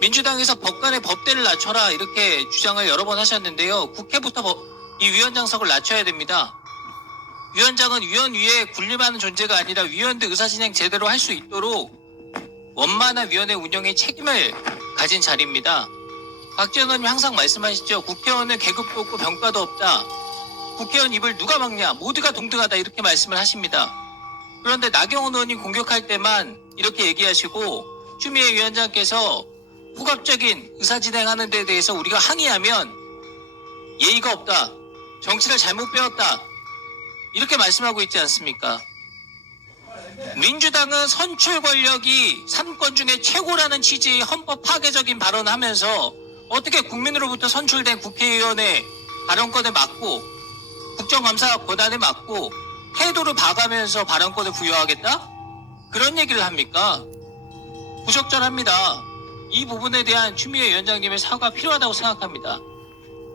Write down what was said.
민주당에서 법관의 법대를 낮춰라 이렇게 주장을 여러 번 하셨는데요. 국회부터 법- 이 위원장석을 낮춰야 됩니다. 위원장은 위원 위에 군림하는 존재가 아니라 위원들 의사진행 제대로 할 수 있도록 원만한 위원회 운영에 책임을 가진 자리입니다. 박지원 의원님 항상 말씀하시죠. 국회의원은 계급도 없고 병가도 없다. 국회의원 입을 누가 막냐? 모두가 동등하다 이렇게 말씀을 하십니다. 그런데 나경원 의원님 공격할 때만 이렇게 얘기하시고 추미애 위원장께서 폭압적인 의사 진행하는 데 대해서 우리가 항의하면 예의가 없다. 정치를 잘못 배웠다. 이렇게 말씀하고 있지 않습니까? 민주당은 선출 권력이 3권 중에 최고라는 취지의 헌법 파괴적인 발언을 하면서 어떻게 국민으로부터 선출된 국회의원의 발언권에 맞고 국정감사 권한에 맞고 태도를 봐가면서 발언권을 부여하겠다? 그런 얘기를 합니까? 부적절합니다. 이 부분에 대한 추미애 위원장님의 사과가 필요하다고 생각합니다.